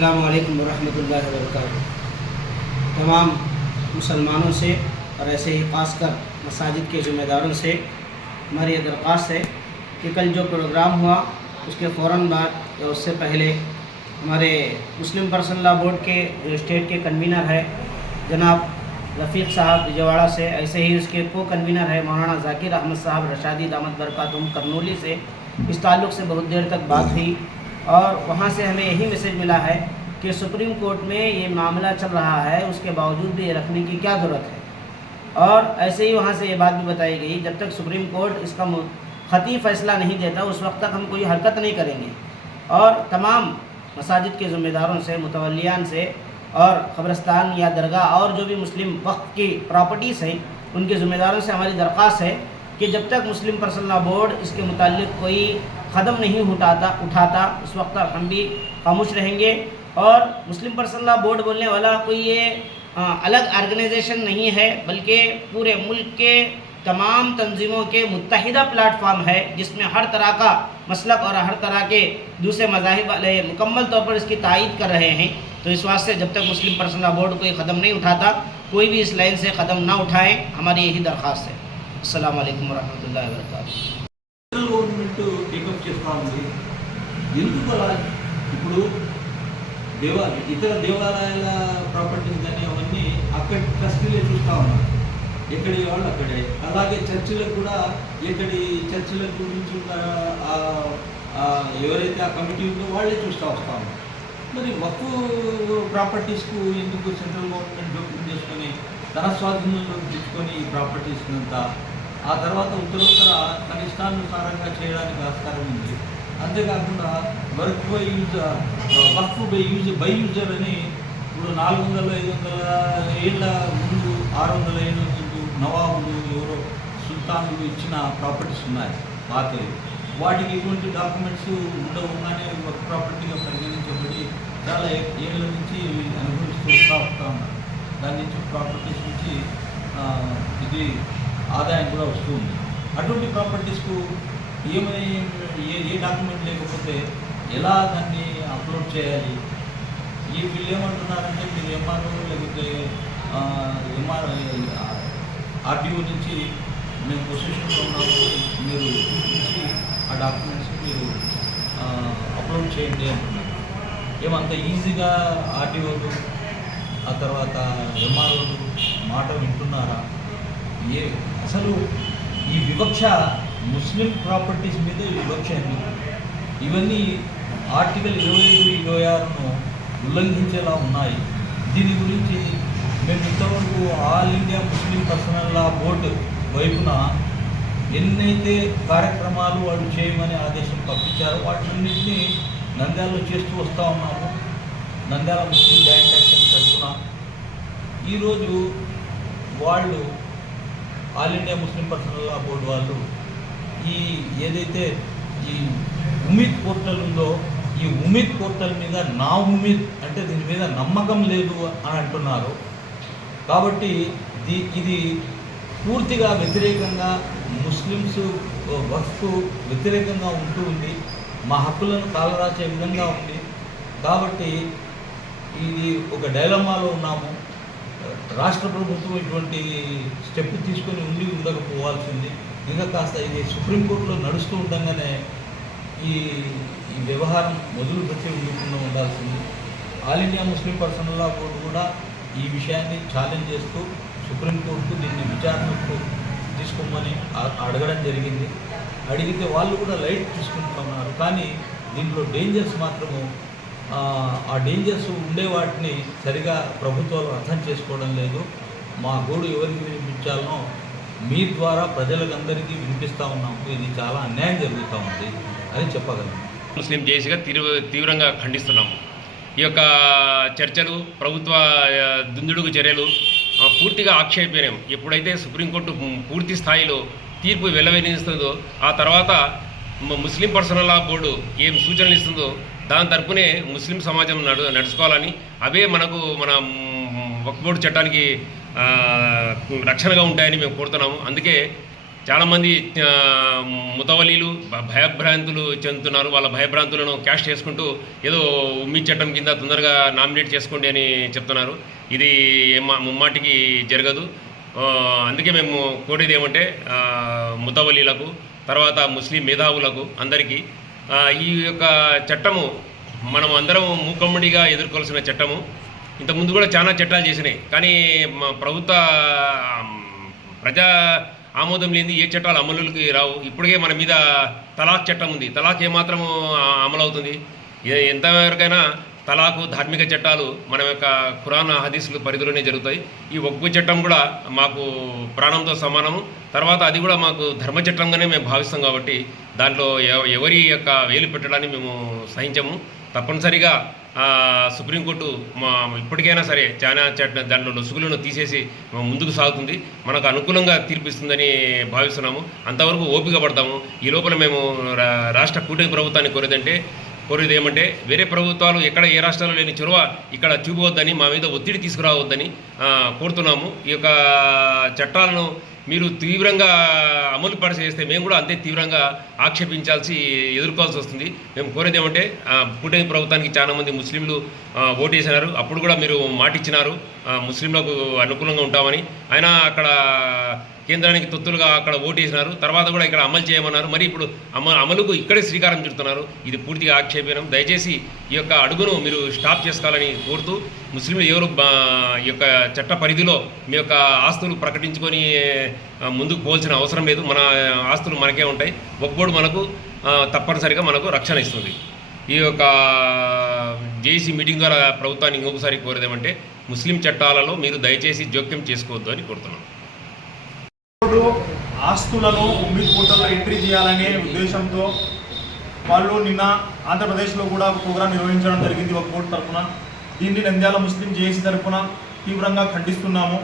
अस्सलामु अलैकुम वरहमतुल्लाहि वबरकातुहू। तमाम मुसलमानों से और ऐसे ही ख़ासकर मसाजिद के ज़िम्मेदारों से हमारी ये दरख्वास्त है कि कल जो प्रोग्राम हुआ उसके फ़ौरन बाद या उससे पहले हमारे मुस्लिम पर्सनल लॉ बोर्ड के जो स्टेट के कन्वीनर है जनाब रफ़ीक साहब विजयवाड़ा से, ऐसे ही उसके को कन्वीनर है मौलाना ज़ाकिर अहमद साहब रशादी दामद बरकातुहूम करनूली से, इस ताल्लुक़ से बहुत देर तक बात हुई और वहाँ से हमें यही मैसेज मिला है कि सुप्रीम कोर्ट में ये मामला चल रहा है, उसके बावजूद भी ये रखने की क्या ज़रूरत है। और ऐसे ही वहाँ से ये बात भी बताई गई जब तक सुप्रीम कोर्ट इसका ख़ती फ़ैसला नहीं देता उस वक्त तक हम कोई हरकत नहीं करेंगे। और तमाम मसाजिद के ज़िम्मेदारों से, मुतवल्लियान से और क़ब्रिस्तान या दरगाह और जो भी मुस्लिम वक्फ की प्रॉपर्टीज़ हैं उनके ज़िम्मेदारों से हमारी दरख्वास्त है कि जब तक मुस्लिम पर्सनल लॉ बोर्ड इसके मुताल्लिक़ कोई कदम नहीं उठाता उस वक्त तक हम भी खामोश रहेंगे। और मुस्लिम पर्सनल लॉ बोर्ड बोलने वाला कोई ये अलग ऑर्गेनाइजेशन नहीं है, बल्कि पूरे मुल्क के तमाम तंजीमों के मुत्तहिदा प्लेटफॉर्म है जिसमें हर तरह का मसलक और हर तरह के दूसरे मज़ाहिब वाले मुकम्मल तौर पर इसकी तायीद कर रहे हैं। तो इस वास्ते जब तक मुस्लिम पर्सनल लॉ बोर्ड कोई कदम नहीं उठाता, कोई भी इस लाइन से कदम ना उठाएँ, हमारी यही दरख्वास्त है। अस्सलाम वालेकुम वरहमतुल्लाहि वबरकातुहू। గవర్నమెంట్ టేకప్ చేస్తూ ఉంది. ఎందుకు అలా? ఇప్పుడు ఇతర దేవాలయాల ప్రాపర్టీస్ కానీ అవన్నీ అక్కడి ట్రస్టీలే చూస్తూ ఉన్నారు, ఎక్కడి వాళ్ళు అక్కడే. అలాగే చర్చిలకు కూడా ఎక్కడి చర్చిల గురించి ఎవరైతే ఆ కమిటీ ఉందో వాళ్ళే చూస్తూ వస్తూ ఉన్నారు. మరి వక్ఫ్ ప్రాపర్టీస్కు ఎందుకు సెంట్రల్ గవర్నమెంట్ జోక్యం చేసుకొని తన స్వాధీనంలో తెచ్చుకొని ఈ ప్రాపర్టీస్ని అంతా ఆ తర్వాత ఉత్తరోత్తర తన ఇష్టానుసారంగా చేయడానికి ఆస్కారం ఉంది. అంతేకాకుండా work by user, Waqf by user అని ఇప్పుడు 400-500 ఏళ్ళ ముందు, 600 ఏళ్ళ ముందు నవాబులు ఎవరో సుల్తానులు ఇచ్చిన ప్రాపర్టీస్ ఉన్నాయి పాతవి. వాటికి ఎటువంటి డాక్యుమెంట్స్ ఉండగానే వక్ఫ్ ప్రాపర్టీగా పరిగణించబడి చాలా ఏళ్ళ నుంచి అనుభవిస్తూ వస్తూ ఉన్నారు. దాని నుంచి ప్రాపర్టీస్ నుంచి ఇది ఆదాయం కూడా వస్తూ ఉంది. అటువంటి ప్రాపర్టీస్కు ఏమని ఏ డాక్యుమెంట్ లేకపోతే ఎలా దాన్ని అప్లోడ్ చేయాలి? వీళ్ళు ఏమంటున్నారంటే మీరు ఎంఆర్ఓ లేకపోతే ఆర్టీఓ నుంచి మేము పొజిషన్లో ఉన్నాము, మీరు చూపించి ఆ డాక్యుమెంట్స్ మీరు అప్లోడ్ చేయండి అంటున్నారు. ఏమంత ఈజీగా ఆర్టీఓలు ఆ తర్వాత ఎంఆర్ఓలు మాట వింటున్నారా? అసలు ఈ వివక్ష ముస్లిం ప్రాపర్టీస్ మీద వివక్ష ఇవన్నీ ఆర్టికల్ 25-26ను ఉల్లంఘించేలా ఉన్నాయి. దీని గురించి మేము ఇంతవరకు ఆల్ ఇండియా ముస్లిం పర్సనల్ లా బోర్డు వైపున ఎన్నైతే కార్యక్రమాలు వాళ్ళు చేయమని ఆదేశం పంపించారో వాటిన్నింటినీ నంద్యాలలో చేస్తూ వస్తూ ఉన్నాము. నంద్యాల ముస్లిం జాయింట్ యాక్షన్ తరఫున ఈరోజు వాళ్ళు ఆల్ ఇండియా ముస్లిం పర్సనల్ లా బోర్డు వాళ్ళు ఏదైతే ఈ ఉమీద్ పోర్టల్ ఉందో ఈ ఉమీద్ పోర్టల్ మీద నా ఉమీద్ అంటే దీని మీద నమ్మకం లేదు అని అంటున్నారు. కాబట్టి ఇది పూర్తిగా వ్యతిరేకంగా ముస్లిమ్స్ వక్ఫ్ వ్యతిరేకంగా ఉంటూ ఉంది, మా హక్కులను కాలరాచే విధంగా ఉంది. కాబట్టి ఇది ఒక డైలమాలో ఉన్నాము. రాష్ట్ర ప్రభుత్వం ఇటువంటి స్టెప్ తీసుకొని ఉండకపోవాల్సింది. ఇంకా కాస్త ఇది సుప్రీంకోర్టులో నడుస్తూ ఉండగానే ఈ వ్యవహారం మొదలుపెట్టి ఉండాల్సింది. ఆల్ ఇండియా ముస్లిం పర్సనల్ లా బోర్డు కూడా ఈ విషయాన్ని ఛాలెంజ్ చేస్తూ సుప్రీంకోర్టుకు దీన్ని విచారణకు తీసుకోమని అడగడం జరిగింది. అడిగితే వాళ్ళు కూడా లైట్ తీసుకుంటున్నారు. కానీ దీంట్లో డేంజర్స్ మాత్రము ఆ డేంజర్స్ ఉండే వాటిని సరిగా ప్రభుత్వాలు అర్థం చేసుకోవడం లేదు. మా గోడు ఎవరికి వినిపించాలనో మీ ద్వారా ప్రజలకందరికీ వినిపిస్తూ ఉన్నాము. ఇది చాలా అన్యాయం జరుగుతూ ఉంది అని చెప్పగలను. ముస్లిం జేసీగా తీవ్రంగా ఖండిస్తున్నాము. ఈ యొక్క చర్చలు, ప్రభుత్వ దుందుడుకు చర్యలు పూర్తిగా ఆక్షేపణీయం. ఎప్పుడైతే సుప్రీంకోర్టు పూర్తి స్థాయిలో తీర్పు వెల్లవినిస్తుందో ఆ తర్వాత ముస్లిం పర్సనల్ లా బోర్డు ఏం సూచనలు ఇస్తుందో దాని తరపునే ముస్లిం సమాజం నడుచుకోవాలని, అవే మన వక్ఫ్ బోర్డు చట్టానికి రక్షణగా ఉంటాయని మేము కోరుతున్నాము. అందుకే చాలామంది ముతవలీలు భయభ్రాంతులు చెందుతున్నారు. వాళ్ళ భయభ్రాంతులను క్యాష్ చేసుకుంటూ ఏదో ఉమ్మి చట్టం కింద తొందరగా నామినేట్ చేసుకోండి అని చెప్తున్నారు. ఇది ముమ్మాటికి జరగదు. అందుకే మేము కోరేది ఏమంటే ముతవలీలకు, తర్వాత ముస్లిం మేధావులకు అందరికీ ఈ యొక్క చట్టము మనం అందరం మూకమ్మడిగా ఎదుర్కోవాల్సిన చట్టము. ఇంతకుముందు కూడా చాలా చట్టాలు చేసినాయి, కానీ ప్రభుత్వ ప్రజా ఆమోదం లేని ఏ చట్టాలు అమలుకి రావు. ఇప్పటికే మన మీద తలాక్ చట్టం ఉంది. తలాక్ ఏమాత్రం అమలు అవుతుంది? ఎంతవరకైనా తలాకు ధార్మిక చట్టాలు మన యొక్క ఖురాన్ హదీసులు పరిధిలోనే జరుగుతాయి. ఈ ఒగ్గు చట్టం కూడా మాకు ప్రాణంతో సమానము. తర్వాత అది కూడా మాకు ధర్మ చట్టంగానే మేము భావిస్తాం కాబట్టి దాంట్లో ఎవరి యొక్క వేలు పెట్టడాన్ని మేము సహించము. తప్పనిసరిగా సుప్రీంకోర్టు ఇప్పటికైనా సరే చాలా దాంట్లో లొసుగులను తీసేసి ముందుకు సాగుతుంది, మనకు అనుకూలంగా తీర్పిస్తుందని భావిస్తున్నాము. అంతవరకు ఓపిక పడతాము. ఈ లోపల మేము రాష్ట్ర కూటమి ప్రభుత్వాన్ని కోరేది ఏమంటే వేరే ప్రభుత్వాలు ఎక్కడ ఏ రాష్ట్రాల్లో లేని చొరవ ఇక్కడ చూపవద్దని, మా మీద ఒత్తిడి తీసుకురావద్దని కోరుతున్నాము. ఈ యొక్క చట్టాలను మీరు తీవ్రంగా అమలు పరిచేస్తే మేము కూడా అంతే తీవ్రంగా ఎదుర్కోవాల్సి వస్తుంది. మేము కోరేది ఏమంటే కూటమి ప్రభుత్వానికి చాలామంది ముస్లింలు ఓటేసినారు. అప్పుడు కూడా మీరు మాటిచ్చినారు ముస్లింలకు అనుకూలంగా ఉంటామని. అయినా అక్కడ కేంద్రానికి తొత్తులుగా అక్కడ ఓటేసినారు. తర్వాత కూడా ఇక్కడ అమలు చేయమన్నారు. మరి ఇప్పుడు అమలుకు ఇక్కడే శ్రీకారం చుడుతున్నారు. ఇది పూర్తిగా ఆక్షేపణం. దయచేసి ఈ యొక్క అడుగును మీరు స్టాప్ చేసుకోవాలని కోరుతూ, ముస్లింలు ఎవరు ఈ యొక్క చట్ట పరిధిలో మీ యొక్క ఆస్తులు ప్రకటించుకొని ముందుకు పోవాల్సిన అవసరం లేదు. మన ఆస్తులు మనకే ఉంటాయి. ఒక్కోడు మనకు తప్పనిసరిగా మనకు రక్షణ ఇస్తుంది. ఈ యొక్క జేసీ మీటింగ్ ద్వారా ప్రభుత్వాన్ని ఇంకొకసారి కోరేదేమంటే ముస్లిం చట్టాలలో మీరు దయచేసి జోక్యం చేసుకోవద్దు అని కోరుతున్నాం. ఆస్తులను ఉమ్మడి పోర్టల్లో ఎంట్రీ చేయాలనే ఉద్దేశంతో వాళ్ళు నిన్న ఆంధ్రప్రదేశ్లో కూడా ఒక ప్రోగ్రాం నిర్వహించడం జరిగింది ఒక కోర్టు తరఫున. దీన్ని నంద్యాల ముస్లిం జేఏసీ తరఫున తీవ్రంగా ఖండిస్తున్నాము.